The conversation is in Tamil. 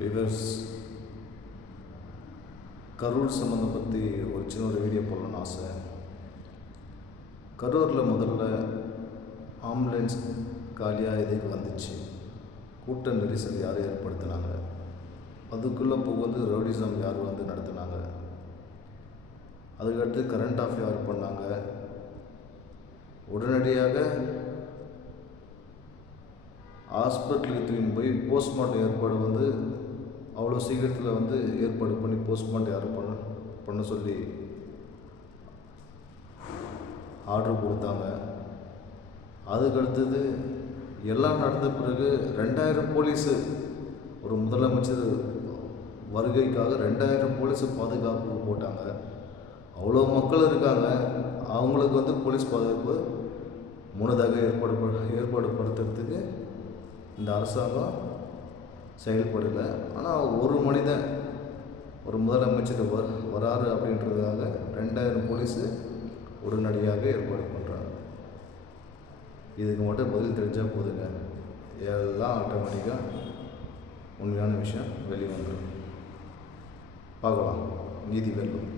விவர்ஸ் கரூர் சம்மந்தம் பற்றி ஒரு சின்ன ஒரு வீடியோ போடணும்னு ஆசை. கரூரில் முதல்ல ஆம்புலன்ஸ் காலியாக இதுக்கு வந்துச்சு. கூட்ட நெரிசல் யார் ஏற்படுத்தினாங்க? அதுக்குள்ளே புகுந்து ரவுடிசம் யார் வந்து நடத்தினாங்க? அதுக்கடுத்து கரண்ட் ஆஃப் யார் பண்ணாங்க? உடனடியாக ஹாஸ்பிட்டலுக்கு தூக்கின்னு போய் போஸ்ட்மார்ட்டம் ஏற்பாடு வந்து அவ்வளோ சீக்கிரத்தில் வந்து ஏற்பாடு பண்ணி போஸ்ட்மார்ட்டம் யார் பண்ண சொல்லி ஆர்டர் கொடுத்தாங்க. அதுக்கடுத்தது எல்லாம் நடந்த பிறகு 2000 போலீஸு, ஒரு முதலமைச்சர் வருகைக்காக 2000 போலீஸு பாதுகாப்பு போட்டாங்க. அவ்வளோ மக்கள் இருக்காங்க, அவங்களுக்கு வந்து போலீஸ் பாதுகாப்பு முன்னதாக ஏற்பாடுபடுத்துறதுக்கு இந்த அரசாங்கம் செயல்படலை. ஆனால் ஒரு மனிதன், ஒரு முதலமைச்சர் வராரு அப்படின்றதுக்காக 2000 போலீஸு உடனடியாக ஏற்பாடு பண்ணுறாங்க. இதுக்கு மட்டும் பதில் தெரிஞ்சால் போதுங்க, எல்லாம் ஆட்டோமேட்டிக்காக உண்மையான விஷயம் வெளிவந்துடும். பார்க்கலாம், நீதி வெல்லும்.